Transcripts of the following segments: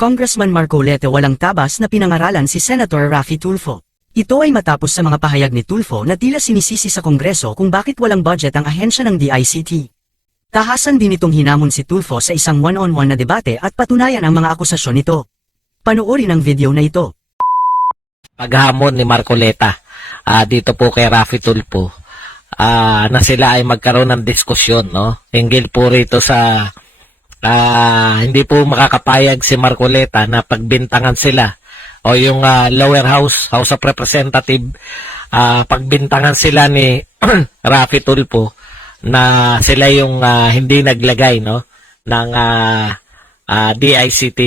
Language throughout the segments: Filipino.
Congressman Marcolete walang tabas na pinangaralan si Senator Raffy Tulfo. Ito ay matapos sa mga pahayag ni Tulfo na tila sinisisi sa Kongreso kung bakit walang budget ang ahensya ng DICT. Tahasan din itong hinamon si Tulfo sa isang one-on-one na debate at patunayan ang mga akusasyon nito. Panoorin ang video na ito. paghamon ni Marcoleta ah, dito po kay Rafi Tulpo ah, na sila ay magkaroon ng diskusyon no hinggil po rito sa ah, hindi po makakapayag si Marcoleta na pagbintangan sila o yung ah, lower house House of Representative ah, pagbintangan sila ni Rafi Tulpo na sila yung ah, hindi naglagay no ng ah, ah, DICT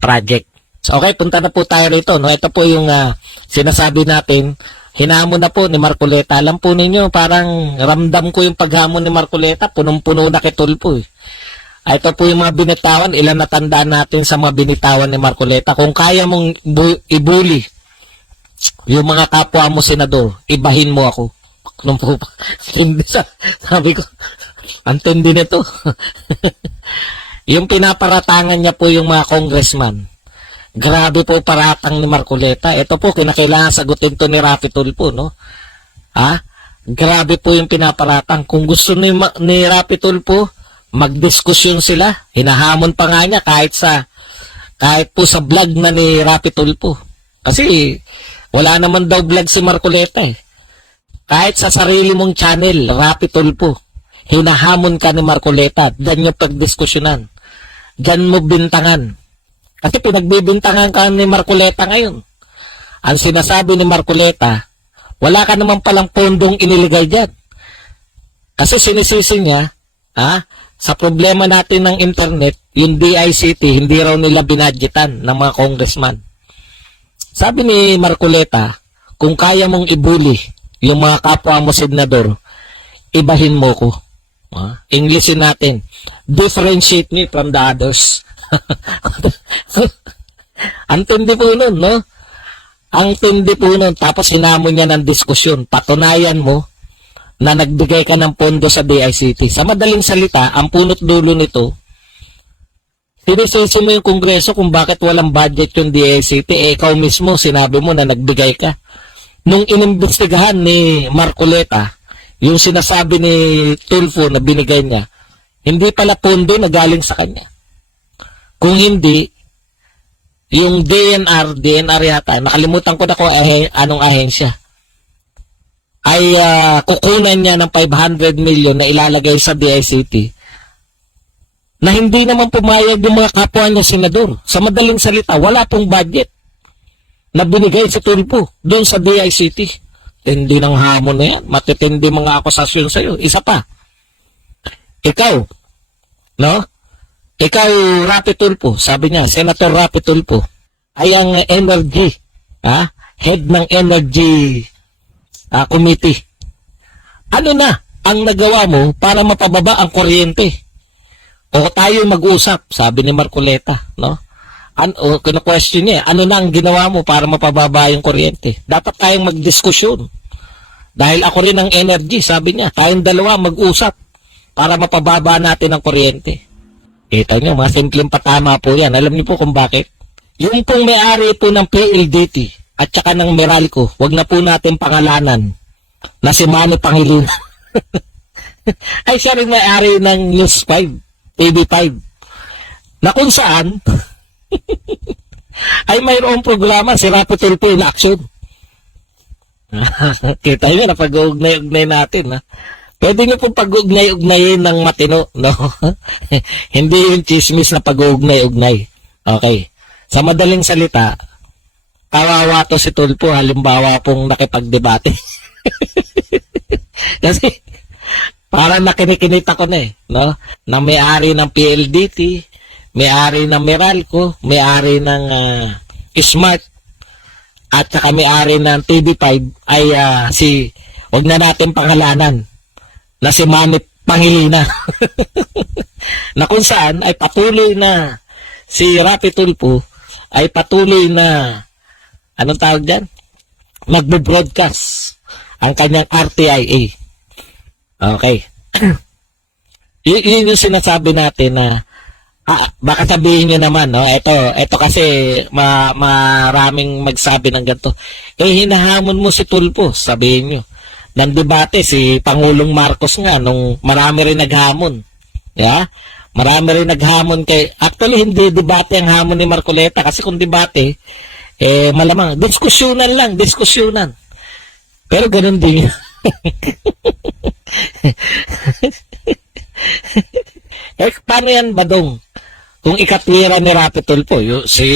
project So, okay, punta na po tayo rito. No? Ito po yung ah, sinasabi natin. Hinamon na po ni Marcoleta. Alam po ninyo, parang ramdam ko yung paghamon ni Marcoleta. Punong-puno na kay Tulpo. Eh. Ah, Ito po yung mga binitawan. Ilan natandaan natin sa mga binitawan ni Marcoleta. Kung kaya mong bu- ibuli yung mga kapwa mo senador, ibahin mo ako. Nung po, hindi sa, sabi ko, antindi nito. yung pinaparatangan niya po yung mga congressman. Grabe po paratang ni Marcoleta. Ito po, kinakailangan sagutin to ni Rafi Tulpo, no? Ha? Grabe po yung pinaparatang. Kung gusto ni, ni Rafi Tulpo, magdiskusyon sila. Hinahamon pa nga niya kahit sa kahit po sa vlog na ni Rafi Tulpo. Kasi wala naman daw vlog si Marcoleta eh. Kahit sa sarili mong channel, Rapi Tulpo, hinahamon ka ni Marcoleta, dan yung pagdiskusyonan. Diyan mo bintangan. Kasi pinagbibintangan ka ni Marcoleta ngayon. Ang sinasabi ni Marcoleta, wala ka naman palang pondong iniligay dyan. Kasi sinisisi niya, ha, sa problema natin ng internet, yung DICT, hindi raw nila binadgetan ng mga congressman. Sabi ni Marcoleta, kung kaya mong ibuli yung mga kapwa mo senador, ibahin mo ko. Ha? Englishin natin. Differentiate me from the others. Ang tindi po nun, no? Ang tindi po nun. Tapos sinamon niya ng diskusyon. Patunayan mo na nagbigay ka ng pondo sa DICT. Sa madaling salita, ang punot dulo nito, sinisisi mo yung kongreso kung bakit walang budget yung DICT. Eh, ikaw mismo, sinabi mo na nagbigay ka. Nung inimbestigahan ni Marcoleta, yung sinasabi ni Tulfo na binigay niya, hindi pala pondo na galing sa kanya. Kung hindi, yung DNR, DNR yata, nakalimutan ko na kung ahe, anong ahensya, ay ah, kukunan niya ng 500 million na ilalagay sa DICT na hindi naman pumayag yung mga kapwa niya senador. Sa madaling salita, wala pong budget na binigay sa tulpo doon sa DICT. Tindi ng hamon na yan. Matitindi mga akusasyon sa'yo. Isa pa. Ikaw, no? Ikaw, Rapi Tulpo, sabi niya, Senator Rapi Tulpo, ay ang energy, ha? head ng energy ah, committee. Ano na ang nagawa mo para mapababa ang kuryente? O tayo mag-usap, sabi ni Marcoleta, no? An o kina-question niya, ano na ang ginawa mo para mapababa yung kuryente? Dapat tayong magdiskusyon. Dahil ako rin ang energy, sabi niya, tayong dalawa mag-usap para mapababa natin ang kuryente. Kita nyo, mga simpleng patama po yan. Alam niyo po kung bakit? Yung pong may-ari po ng PLDT at saka ng Meralco, wag na po natin pangalanan na si Manny Pangilinan. ay siya rin may-ari ng News 5, TV5. Na kung saan, ay mayroong programa si Rapo Tulpo in action. Kita nyo na pag-uugnay-ugnay natin. Ha? Pwede nyo pong pag-uugnay-ugnayin ng matino. No? Hindi yung chismis na pag-uugnay-ugnay. Okay. Sa madaling salita, kawawa to si Tulpo halimbawa pong nakipagdebate. Kasi parang nakinikinit ako na eh, no? Na may-ari ng PLDT, may-ari ng Meralco, may-ari ng ah, Smart, at saka may-ari ng TV5 ay ah, si, wag na natin pangalanan, na si Manny Pangilina. na kung saan ay patuloy na si Rapi Tulpo ay patuloy na anong tawag dyan? Magbe-broadcast ang kanyang RTIA. Okay. y- yun yung sinasabi natin na Ah, baka sabihin nyo naman, no? Ito, ito kasi ma, maraming magsabi ng ganito. Eh, hinahamon mo si Tulpo, sabihin nyo. Nang debate, si Pangulong Marcos nga, nung marami rin naghamon. Yeah? Marami rin naghamon kay... Actually, hindi debate ang hamon ni Marcoleta kasi kung debate, eh, malamang, diskusyonan lang, diskusyonan. Pero ganun din eh, paano yan, Badong? Kung ikatwira ni Rapi Tulfo, yung, si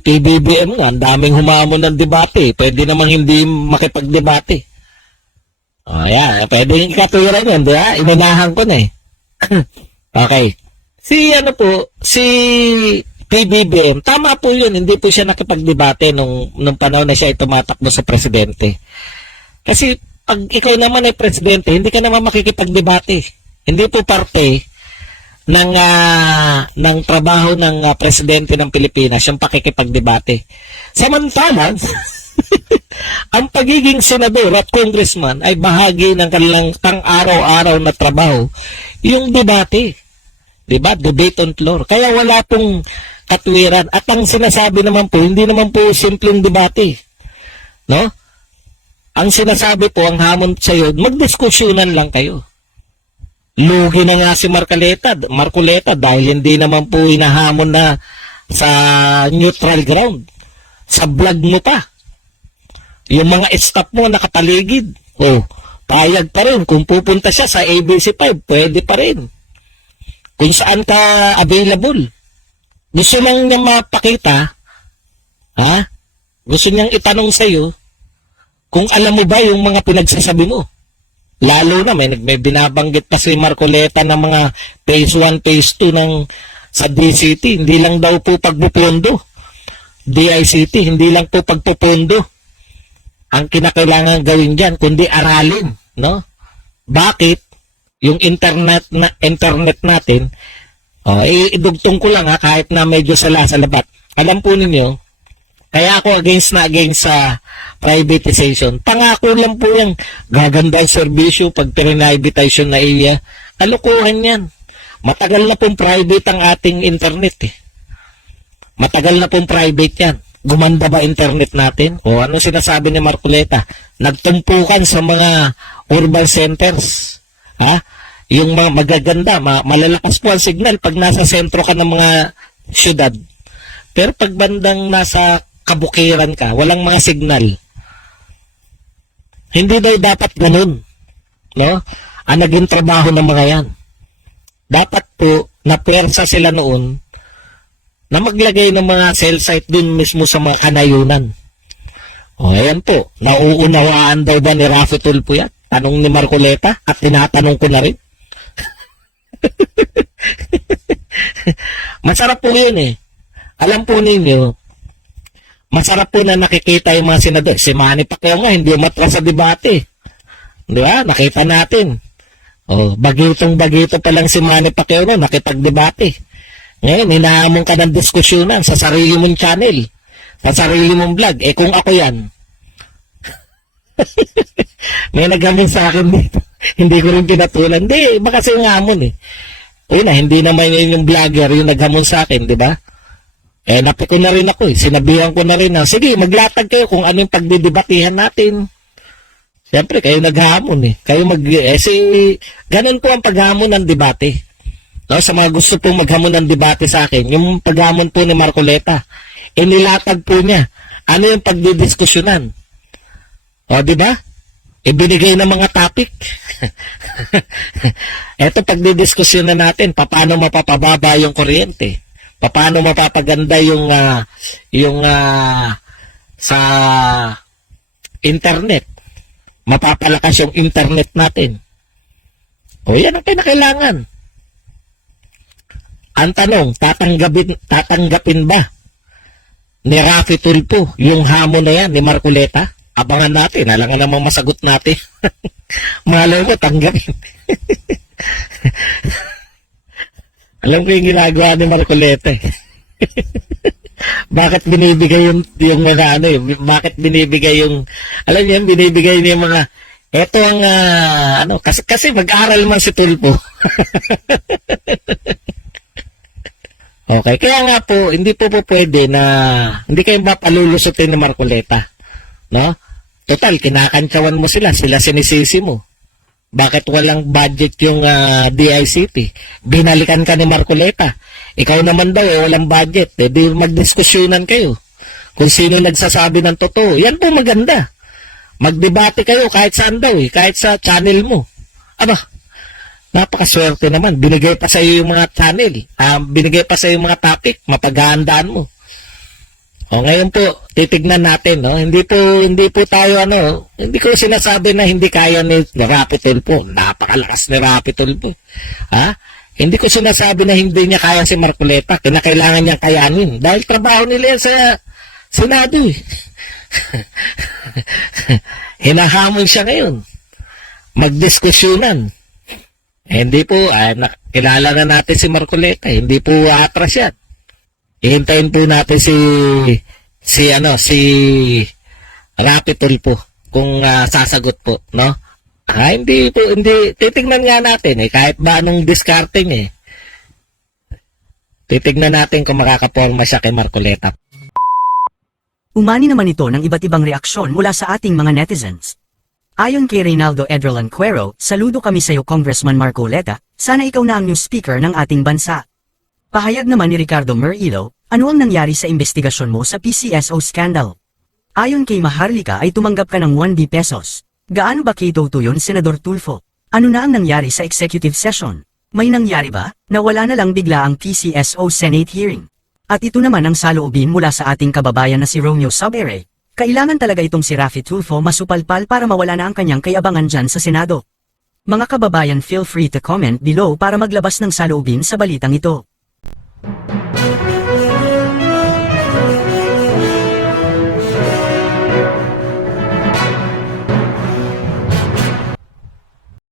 PBBM nga, ang daming humamon ng debate. Pwede namang hindi makipagdebate. O, oh, yan. Pwede ikatwira yun, di ba? Inunahan ko na eh. okay. Si ano po, si PBBM, tama po yun, hindi po siya nakipagdebate nung, nung panahon na siya ay tumatakbo sa presidente. Kasi pag ikaw naman ay presidente, hindi ka naman makikipagdebate. Hindi po parte ng ah, ng trabaho ng ah, presidente ng Pilipinas yung pakikipagdebate. Samantalang ang pagiging senador at congressman ay bahagi ng kanilang pang-araw-araw na trabaho, yung debate. 'Di ba? Debate on floor. Kaya wala pong katwiran at ang sinasabi naman po, hindi naman po simpleng debate. No? Ang sinasabi po, ang hamon sa iyo, magdiskusyonan lang kayo. Lugi na nga si Marcoleta, Marcoleta dahil hindi naman po inahamon na sa neutral ground. Sa vlog mo pa. Yung mga staff mo nakataligid. Oh, payag pa rin. Kung pupunta siya sa ABC5, pwede pa rin. Kung saan ka available. Gusto lang niya mapakita, ha? Gusto niyang itanong sa'yo, kung alam mo ba yung mga pinagsasabi mo. Lalo na may, may binabanggit pa si Marcoleta ng mga phase 1, phase 2 ng sa DCT. Hindi lang daw po pagpupondo. DICT, hindi lang po pagpupondo. Ang kinakailangan gawin dyan, kundi aralin. No? Bakit? Yung internet na internet natin, oh, eh, idugtong ko lang ha, kahit na medyo sala sa labat. Alam po ninyo, kaya ako against na against sa privatization. Pangako lang po yung gaganda ang serbisyo pag privatization na iya. Kalokohan yan. Matagal na pong private ang ating internet eh. Matagal na pong private yan. Gumanda ba internet natin? O ano sinasabi ni Marcoleta? Nagtumpukan sa mga urban centers. Ha? Yung magaganda, ma- malalakas po ang signal pag nasa sentro ka ng mga syudad. Pero pag bandang nasa kabukiran ka, walang mga signal. Hindi daw dapat ganun. No? Ang naging trabaho ng mga yan. Dapat po, na pwersa sila noon na maglagay ng mga cell site din mismo sa mga kanayunan. O, ayan po. Nauunawaan daw ba ni Rafi Tulfo yan? Tanong ni Marcoleta at tinatanong ko na rin. Masarap po yun eh. Alam po ninyo, masarap po na nakikita yung mga senador. Si Manny Pacquiao nga, hindi umatras sa debate. Di ba? Nakita natin. Oh, bagitong bagito pa lang si Manny Pacquiao no, nakipagdebate. Ngayon, hinahamon ka ng diskusyonan sa sarili mong channel, sa sarili mong vlog. Eh kung ako yan, may naghamon sa akin dito. Hindi ko rin pinatulan. Hindi, baka kasi yung hamon eh. Ayun na, hindi naman yun yung vlogger yung naghamon sa akin, di ba? Eh, napiko na rin ako eh. Sinabihan ko na rin na, sige, maglatag kayo kung ano yung pagdidebatihan natin. Siyempre, kayo naghamon eh. Kayo mag... Eh, si... Ganun po ang paghamon ng debate. No, sa mga gusto pong maghamon ng debate sa akin, yung paghamon po ni Marcoleta, eh, nilatag po niya. Ano yung pagdidiskusyonan? O, di ba? Ibinigay ng mga topic. Eto pagdidiskusyon na natin, paano mapapababa yung kuryente? Paano mapapaganda yung ah, yung ah, sa internet? Mapapalakas yung internet natin. O yan ang kinakailangan. Ang tanong, tatanggapin, tatanggapin ba ni Rafi Tulpo yung hamon na yan ni Marcoleta? Abangan natin, alangan namang masagot natin. Malay mo, tanggapin. Alam ko yung ginagawa ni Marcoleta eh. bakit binibigay yung, yung mga ano eh, bakit binibigay yung, alam niyo, binibigay niya yung mga, eto ang, ah, ano, kasi, kasi mag-aral man si Tulpo. Okay, kaya nga po, hindi po po pwede na hindi kayo mapalulusutin ni Marcoleta. No? Total, kinakantsawan mo sila, sila sinisisi mo. Bakit walang budget yung ah, DICT? Binalikan ka ni Marcoleta. Ikaw naman daw, eh, walang budget. Eh, di magdiskusyonan kayo. Kung sino nagsasabi ng totoo. Yan po maganda. Magdebate kayo kahit saan daw eh, kahit sa channel mo. Aba, napakaswerte naman. Binigay pa sa iyo yung mga channel. Ah, binigay pa sa iyo yung mga topic. Mapaghahandaan mo. O ngayon po, titignan natin, no? Hindi po hindi po tayo ano, hindi ko sinasabi na hindi kaya ni Rapitol po. Napakalakas ni Rapitol po. Ha? Hindi ko sinasabi na hindi niya kaya si Marcoleta. Kinakailangan niyang kayanin dahil trabaho nila yan sa Senado. Eh. Hinahamon siya ngayon. Magdiskusyonan. Eh, hindi po, ah, nakilala na natin si Marcoleta. Hindi po atras yan. Ihintayin po natin si si ano si Rapitol po kung ah, sasagot po, no? Ah, hindi po, hindi titingnan nga natin eh kahit ba anong discarding eh. Titignan natin kung makakaporma siya kay Marcoleta. Umani naman ito ng iba't ibang reaksyon mula sa ating mga netizens. Ayon kay Reynaldo Edrolan Cuero, saludo kami sa iyo Congressman Marcoleta, sana ikaw na ang new speaker ng ating bansa. Pahayag naman ni Ricardo Murillo, ano ang nangyari sa investigasyon mo sa PCSO scandal? Ayon kay Maharlika ay tumanggap ka ng 1B pesos. Gaano ba kay yun, Senador Tulfo? Ano na ang nangyari sa executive session? May nangyari ba? Nawala na lang bigla ang PCSO Senate hearing. At ito naman ang saloobin mula sa ating kababayan na si Romeo Sabere. Kailangan talaga itong si Rafi Tulfo masupalpal para mawala na ang kanyang kayabangan dyan sa Senado. Mga kababayan feel free to comment below para maglabas ng saloobin sa balitang ito. thank you